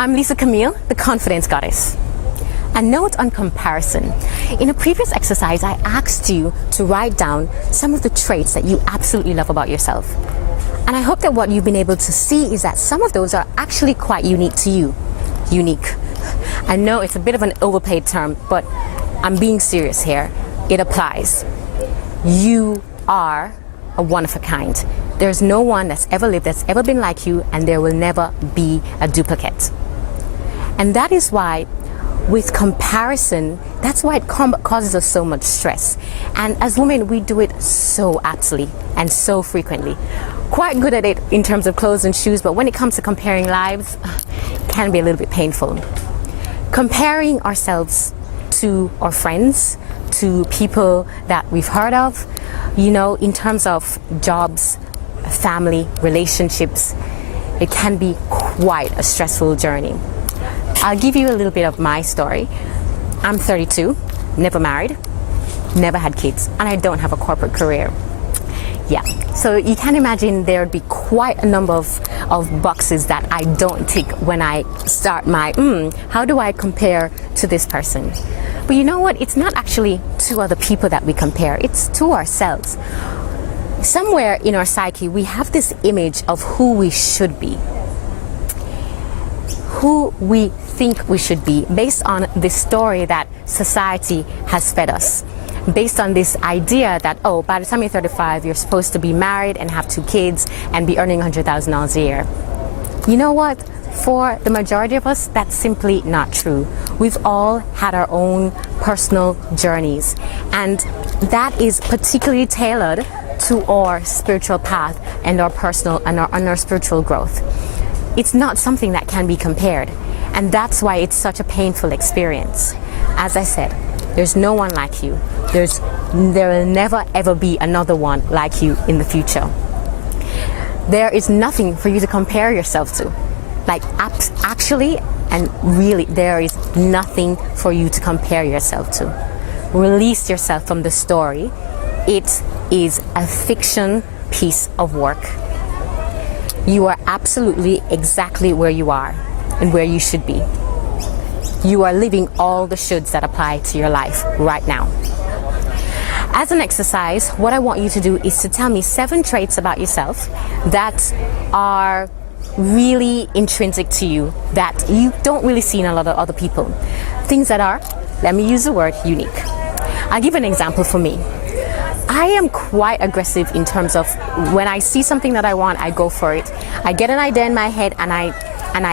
I'm Lisa Camille, the Confidence Goddess. A note on comparison. In a previous exercise, I asked you to write down some of the traits that you absolutely love about yourself. And I hope that what you've been able to see is that some of those are actually quite unique to you. Unique. I know it's a bit of an overplayed term, but I'm being serious here. It applies. You are a one of a kind. There's no one that's ever lived that's ever been like you, and there will never be a duplicate. And that is why with comparison, that's why it causes us so much stress. And as women, we do it so aptly and so frequently. Quite good at it in terms of clothes and shoes, but when it comes to comparing lives, it can be a little bit painful. Comparing ourselves to our friends, to people that we've heard of, you know, in terms of jobs, family, relationships, it can be quite a stressful journey. I'll give you a little bit of my story. I'm 32, never married, never had kids, and I don't have a corporate career. Yeah, so you can imagine there would be quite a number of boxes that I don't tick when I start my, how do I compare to this person? But you know what? It's not actually to other people that we compare, it's to ourselves. Somewhere in our psyche, we have this image of who we should be, who we think we should be, based on this story that society has fed us. Based on this idea that, oh, by the time you're 35, you're supposed to be married and have 2 kids and be earning $100,000 a year. You know what? For the majority of us, that's simply not true. We've all had our own personal journeys, and that is particularly tailored to our spiritual path and our personal and our spiritual growth. It's not something that can be compared, and that's why it's such a painful experience. As I said, there's no one like you. There will never ever be another one like you in the future. There is nothing for you to compare yourself to. Like actually and really, there is nothing for you to compare yourself to. Release yourself from the story. It is a fiction piece of work. You are absolutely exactly where you are and where you should be. You are living all the shoulds that apply to your life right now. As an exercise, what I want you to do is to tell me 7 traits about yourself that are really intrinsic to you, that you don't really see in a lot of other people. Things that are, let me use the word, unique. I'll give an example for me. I am quite aggressive in terms of when I see something that I want, I go for it. I get an idea in my head and I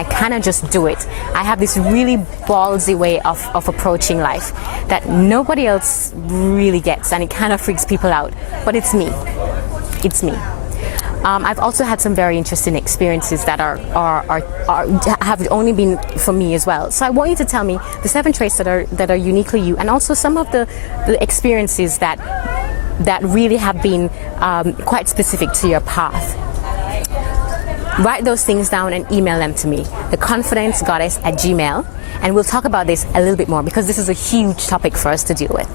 kind of just do it. I have this really ballsy way of approaching life that nobody else really gets, and it kind of freaks people out. But it's me. It's me. I've also had some very interesting experiences that have only been for me as well. So I want you to tell me the 7 traits that are uniquely you, and also some of the experiences that really have been quite specific to your path. Write those things down and email them to me, theconfidencegoddess@gmail.com, and we'll talk about this a little bit more because this is a huge topic for us to deal with.